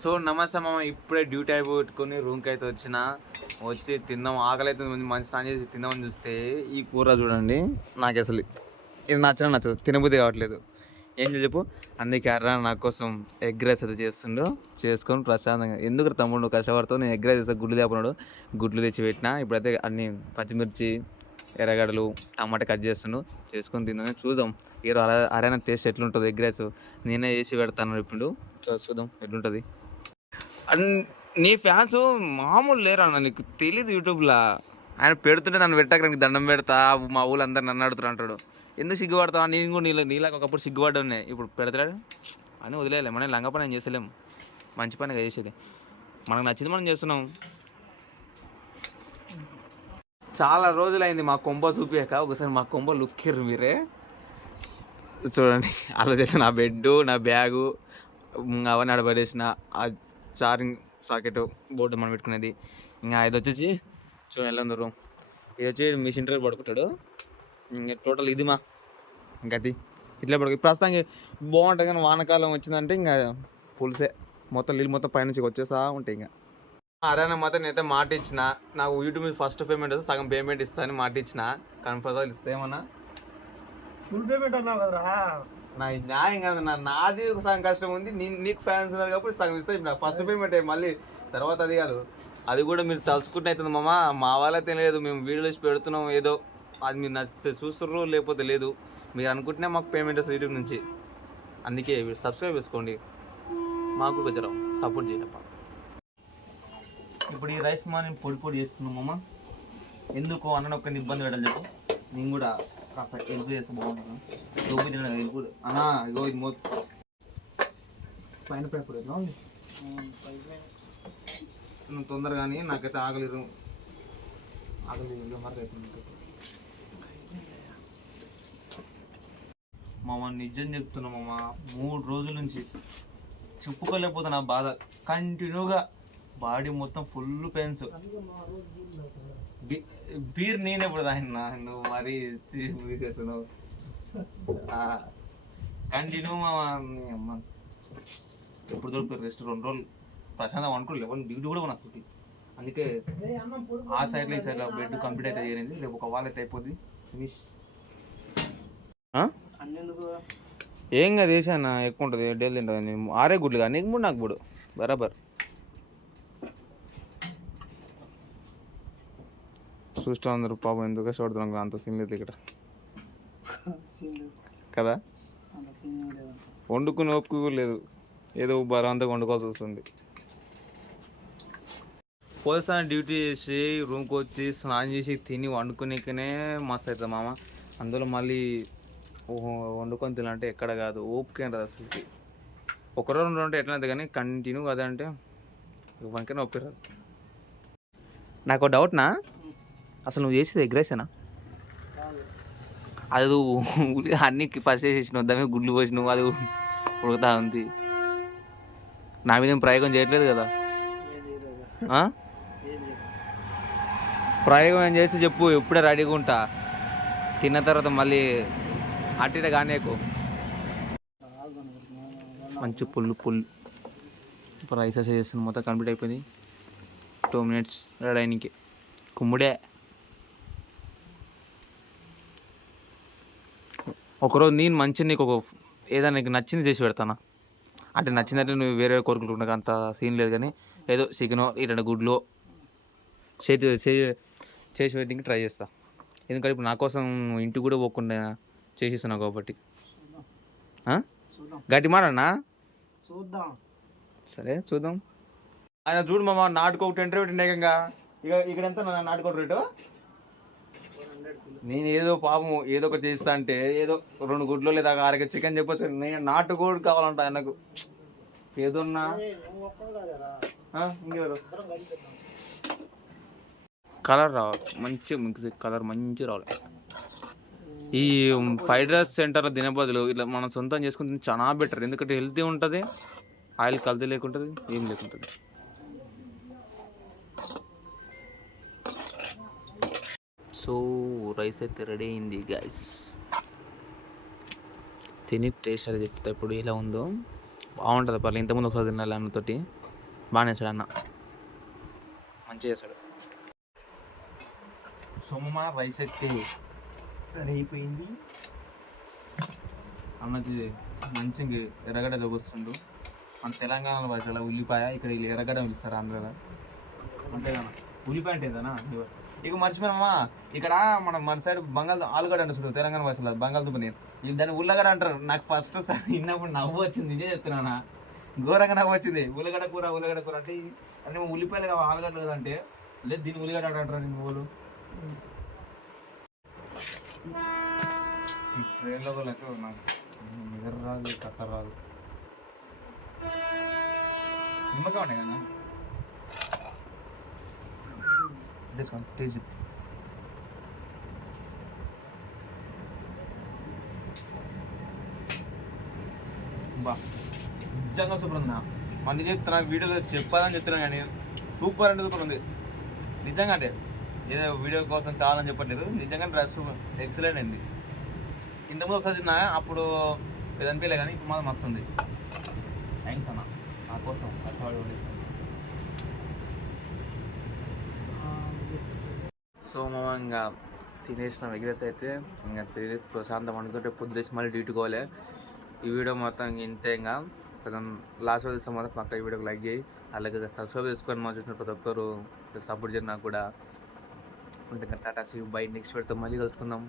So నమస్తే మామ ఇప్పుడే డ్యూటీ అయిపోట్టుకుని రూమ్కి అయితే వచ్చిన. వచ్చి తిందాం ఆకలి అయితే మంచి మంచి స్నానం చేసి తిందామని చూస్తే ఈ కూర చూడండి నాకు అసలు ఇది నచ్చడం నచ్చదు తినబుద్ధి కావట్లేదు. ఏం చెప్పు? అందుకే అర్రా నా కోసం ఎగ్ రైస్ అయితే చేస్తుండో చేసుకొని ప్రశాంతంగా. ఎందుకు తమ్ముడు కష్టపడుతూ నేను ఎగ్ రైస్ చేస్తా గుడ్లు తేపన్నాడు గుడ్లు తెచ్చి పెట్టినా ఇప్పుడైతే అన్ని పచ్చిమిర్చి ఎర్రగడలు టమాటా కట్ చేస్తుండు చేసుకొని తిందాం. చూద్దాం ఈరోజు అరైనా టేస్ట్ ఎట్లుంటుంది ఎగ్ రైస్? నేనే చేసి పెడతాను ఇప్పుడు చూద్దాం ఎట్లుంటుంది. నీ ఫ్యాన్స్ మామూలు లేరు అన్న నీకు తెలీదు యూట్యూబ్లో. ఆయన పెడుతుంటే నన్ను పెట్టాక నీకు దండం పెడతా మా ఊళ్ళో అందరు నన్ను అడుగుతారు అంటాడు. ఎందుకు సిగ్గుపడతావు? నేను కూడా నీళ్ళ నీలాగ ఒకప్పుడు సిగ్గుపడ్డా ఇప్పుడు పెడతాడు అని వదిలేయలేము మనం లంగ పని చేసలేము మంచి పనిగా చేసేది. మనకు నచ్చింది మనం చేస్తున్నాం. చాలా రోజులైంది మా కొంబ చూపించాక ఒకసారి మా కొంబ లుక్కిర్రు మీరే. చూడండి. అలా చేసిన నా బెడ్ నా బ్యాగు అవన్నీ అడబడేసిన చార్జింగ్ సాకెట్ బోర్డు మనం పెట్టుకునేది. ఇంకా ఇది వచ్చేసి చూడండి ఎలా ఇది వచ్చి మిషన్ డ్రైవర్ పడుకుంటాడు. ఇంకా టోటల్ ఇది మా గది ఇట్లా పడుకో ప్రస్తుతానికి బాగుంటుంది కానీ వానకాలం వచ్చిందంటే ఇంకా పులిసే. మొత్తం నీళ్ళు మొత్తం పైనుంచి వచ్చేసా ఉంటాయి ఇంకా. అరేనా మాత్రం నేనైతే మాట ఇచ్చిన నాకు యూట్యూబ్ మీద ఫస్ట్ పేమెంట్ వస్తే సగం పేమెంట్ ఇస్తానని మాట ఇచ్చిన. కన్ఫర్మ్ ఇస్తే ఏమన్నా? ఫుల్ పేమెంట్ అన్నావు కదరా. నా న్యాయం కాదు నా నాది ఒక సగం కష్టం ఉంది నీ నీకు ఫ్యాన్స్ ఉన్నారు కాబట్టి సగం ఇస్తే. ఇప్పుడు ఫస్ట్ పేమెంట్ మళ్ళీ తర్వాత అది కాదు. అది కూడా మీరు తలుచుకుంటే అవుతుంది మామ. మా వాళ్ళే తెలియదు మేము వీడియోలు వేసి పెడుతున్నాం ఏదో. అది మీరు నచ్చితే చూస్తుర్రు లేకపోతే లేదు. మీరు అనుకుంటేనే మాకు పేమెంట్ వస్తుంది యూట్యూబ్ నుంచి. అందుకే సబ్స్క్రైబ్ చేసుకోండి. మాకు కొంచెం సపోర్ట్ చేయనప్ప ఇప్పుడు ఈ రైస్ మా నేను పొడి పొడి చేస్తున్నాం మామ. ఎందుకు అన్న ఒక్కరిని ఇబ్బంది పెట్టాలి చెప్పు. నేను కూడా కాస్త హెల్ప్ చేస్తే బాగుంటుంది లోపు తినడం హెల్ప్ అన్నా ఇగో ఇది మో పైన పేపర్ ఎట్లా ఉంది నువ్వు తొందరగాని నాకైతే ఆగలేదు ఆగలేదు మరి మామ నిజం చెప్తున్నా మామ మూడు రోజుల నుంచి చెప్పుకోలేకపోతున్నా నా బాధ కంటిన్యూగా బాడీ మొత్తం ఫుల్ పెయిన్స్ బీర్ నేనే ఇప్పుడు తాగినా నువ్వు మరీ తీసేస్తున్నావు కంటిన్యూ అమ్మ. ఎప్పుడు దొరుకుతారు రెస్ట్ రెండు రోజులు? ప్రశాంతం అనుకోలేదు ఎవరు డ్యూటీ కూడా మన వస్తుంది అందుకే ఆ సైడ్లో ఈ సైడ్లో బెడ్ కంప్లీట్ అయితే చేయండి రేపు ఒక వాళ్ళ అయితే అయిపోద్ది. ఫినిష్ అన్నెందుకు? ఏం కాదు వేసానా ఎక్కువ ఉంటుంది. డేలు తింటుంది ఆరే గుడ్లు కానీ నీకు మూడు నాకు మూడు. బరాబర్. చూస్తూ అందరు పాపం ఎందుకు కష్టపడుతున్నాం అంత సీన్ లేదు ఇక్కడ. కదా? వండుకుని ఓపిక లేదు. ఏదో బలవంతంగా వండుకోవాల్సి వస్తుంది. పోలీసాన్ని డ్యూటీ చేసి రూమ్కి వచ్చి స్నానం చేసి తిని వండుకునేకనే మస్తు అవుతుంది మామ. అందులో మళ్ళీ వండుకొని తినాలంటే ఎక్కడ కాదు ఓపిక రాదు అసలుకి. ఒక రోజు రెండు రోజు ఎట్లా అవుతుంది కానీ కంటిన్యూ కదంటే మనకైనా ఓపిక రాదు. నాకు డౌట్నా అసలు నువ్వు చేసేది ఎగ్రేసేనా అది అన్ని ఫస్ట్ చేసేసినావు దాని గుడ్లు పోసినావు అది ఉడుకుతా ఉంది. నా మీద ప్రయోగం చేయట్లేదు కదా? ప్రయోగం ఏం చేసి చెప్పు ఎప్పుడే రెడీగా ఉంటా? తిన్న తర్వాత మళ్ళీ అటు ఇటు కానీకు మంచి పుల్లు పుల్లు ఇప్పుడు రైస్ వేసి మొత్తం కంప్లీట్ అయిపోయింది. టూ మినిట్స్ రెడీ అయినకి కుమ్ముడే. ఒకరోజు నేను మంచి నీకు ఒక ఏదైనా నీకు నచ్చింది చేసి పెడతానా? అంటే నచ్చిందంటే నువ్వు వేరే కోరుకుంటూ నాకు అంత సీన్ లేదు కానీ ఏదో చికెనో ఇటు గుడ్లో చేతి చేసి పెట్టడానికి ట్రై చేస్తా. ఎందుకంటే ఇప్పుడు నా కోసం ఇంటికి కూడా పోకుండా చేసిస్తున్నావు కాబట్టి. గట్టి మారన్నా చూద్దాం. సరే చూద్దాం. ఆయన చూడు మామ నాటుకో టెంట్ రేట్ ఏకంగా. ఇక ఇక్కడ ఎంత నా నాటుకో రేటు? నేను ఏదో పాపం ఏదో ఒకటి చేస్తా అంటే ఏదో రెండు గుడ్లు లేదా అరగ చికెన్ చెప్పొచ్చు. నేను నాటుకోడి కావాలంట ఆయనకు. ఏదన్నా? ఇంకెవరు? కలర్ రావాలి. మంచి మిక్స్ కలర్ మంచి రావాలి. ఈ ఫ్రైడ్ రైస్ సెంటర్లో తినే బదులు ఇట్లా మనం సొంతం చేసుకుంటే చాలా బెటర్. ఎందుకంటే హెల్తీ ఉంటుంది ఆయిల్ కల్తీ లేకుంటుంది ఏం లేకుంటుంది. సో రైస్ అయితే రెడీ అయింది గైస్ తిని టేస్ట్ అది చెప్తా ఇప్పుడు ఎలా ఉందో. బాగుంటుంది పర్లేదు. ఇంతకుముందు ఒకసారి తినాలి అన్నతోటి బాగానే చేస్తాడు అన్న. మంచిగా చేస్తాడు సోమమ్మ రైస్ అయితే రెడీ అయిపోయింది. అన్నది మంచిగా ఎర్రగడ్డ దొగుస్తుండు. మన తెలంగాణలో భాషలో ఉల్లిపాయ ఇక్కడ వీళ్ళు ఎర్రగడ్డ పిలుస్తారు ఆంధ్రలో. అంతేగా ఉల్లిపాయ అంటే ఏదన్నా? ఇక మర్చిపోయామా ఇక్కడ మన మన సైడ్ బంగాళ ఆలుగడ్డ అంటారు తెలంగాణ భాషలో బంగాళదుంపని వీళ్ళు దాన్ని ఉల్లగడ్డ అంటారు. నాకు ఫస్ట్ సార్ విన్నప్పుడు నవ్వు వచ్చింది ఇదే చెప్తున్నానా ఘోరంగా నవ్వు వచ్చింది. ఉల్లగడ్డ కూర ఉల్లగడ్డ కూర అంటే అంటే ఉల్లిపాయలు కావు ఆలుగడ్డలు కదా అంటే లేదు దీన్ని ఉల్లిగడ్డ అంటారు నేను ఊరు ట్రైన్లో లెక్క నాకు నిద్ర రాదు కథ రాదు. నిమ్మకాయ ఉన్నాయి కదా? తీసుకోండి వన్ చెప్తా బా నిజంగా సూపర్ ఉందా మళ్ళీ చెప్తున్నా వీడియోలో చెప్పాలని చెప్తున్నా కానీ సూపర్ అంటే సూపర్ ఉంది. నిజంగా అంటే ఏదో వీడియో కోసం కావాలని చెప్పట్లేదు. నిజంగా డ్రెస్ ఎక్సలెంట్ అయింది. ఇంతకుముందు ఒకసారి తిన్నా అప్పుడు పెద్ద అనిపించలే కానీ ఇప్పుడు మాత్రం మస్తు ఉంది. థ్యాంక్స్ అన్న. నా కోసం కష్టపడి సో మనం ఇంకా తినేసిన ఎగ్రెస్ అయితే ఇంకా తిరిగి ప్రశాంతం అనుకుంటే పొద్దులేసి మళ్ళీ డ్యూటీకోవాలి ఈ వీడియో మొత్తం ఇంతే ఇంకా. కొంచెం లాస్ట్ చూస్తే మాత్రం పక్క ఈ వీడియోకి లైక్ చేయి. అలాగే సబ్స్క్రైబ్ చేసుకొని మా చూసిన ప్రతి ఒక్కరు సపోర్ట్ చేయండి నాకు కూడా. ఇంకా టాటా సీ బై. నెక్స్ట్ వీడియోతో మళ్ళీ కలుసుకుందాం.